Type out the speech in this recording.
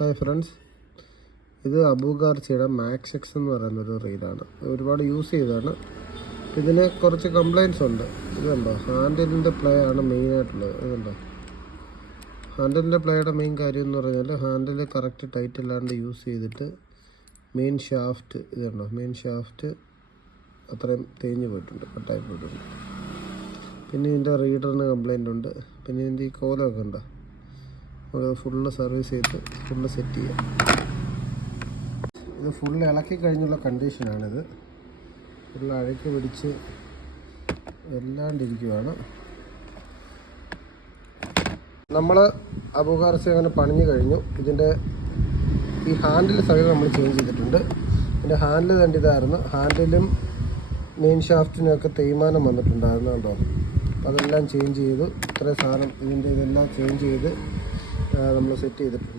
Hi friends, ഇത് അബുഗാർച്ചിയുടെ max X എന്ന് പറയുന്നൊരു റീലാണ്. ഒരുപാട് യൂസ് ചെയ്തതാണ്. ഇതിന് കുറച്ച് കംപ്ലയിൻസ് ഉണ്ട്. ഇതുണ്ടോ, ഹാൻഡിലിൻ്റെ പ്ലേ ആണ് മെയിനായിട്ടുള്ളത്. ഇതുണ്ടോ, ഹാൻഡിലിൻ്റെ പ്ലേയുടെ മെയിൻ കാര്യം എന്ന് പറഞ്ഞാൽ ഹാൻഡിൽ കറക്റ്റ് ടൈറ്റ് അല്ലാണ്ട് യൂസ് ചെയ്തിട്ട് മെയിൻ ഷാഫ്റ്റ്, ഇതുണ്ടോ മെയിൻ ഷാഫ്റ്റ് അത്രയും തേഞ്ഞ് പോയിട്ടുണ്ട്, കട്ടായി പോയിട്ടുണ്ട്. പിന്നെ ഇതിൻ്റെ റീഡറിന് കംപ്ലയിൻ്റ് ഉണ്ട്. പിന്നെ ഇതിൻ്റെ ഈ കോലമൊക്കെ ഉണ്ടോ, നമുക്ക് ഫുള്ള് സർവീസ് ചെയ്ത് ഫുള്ള് സെറ്റ് ചെയ്യാം. ഇത് ഫുള്ള് ഇളക്കി കഴിഞ്ഞുള്ള കണ്ടീഷനാണിത്. ഫുള്ള് അഴുക്ക് പിടിച്ച് എല്ലാണ്ടിരിക്കുവാണ്. നമ്മൾ അബുഗാർച്ചി അങ്ങനെ പണിഞ്ഞു കഴിഞ്ഞു. ഇതിൻ്റെ ഈ ഹാൻഡിൽ സൈഡ് നമ്മൾ ചേഞ്ച് ചെയ്തിട്ടുണ്ട്. ഇതിൻ്റെ ഹാൻഡിൽ തന്നെ ഇതായിരുന്നു. ഹാൻഡിലും മെയിൻ ഷാഫ്റ്റിനൊക്കെ തേയ്മാനം വന്നിട്ടുണ്ടായിരുന്നു കേട്ടോ. അപ്പോൾ അതെല്ലാം ചേഞ്ച് ചെയ്തു. ഇത്രയും സാധനം ഇതിൻ്റെ ഇതെല്ലാം ചേഞ്ച് ചെയ്ത് നമ്മൾ സെറ്റ് ചെയ്തിട്ടുണ്ട്.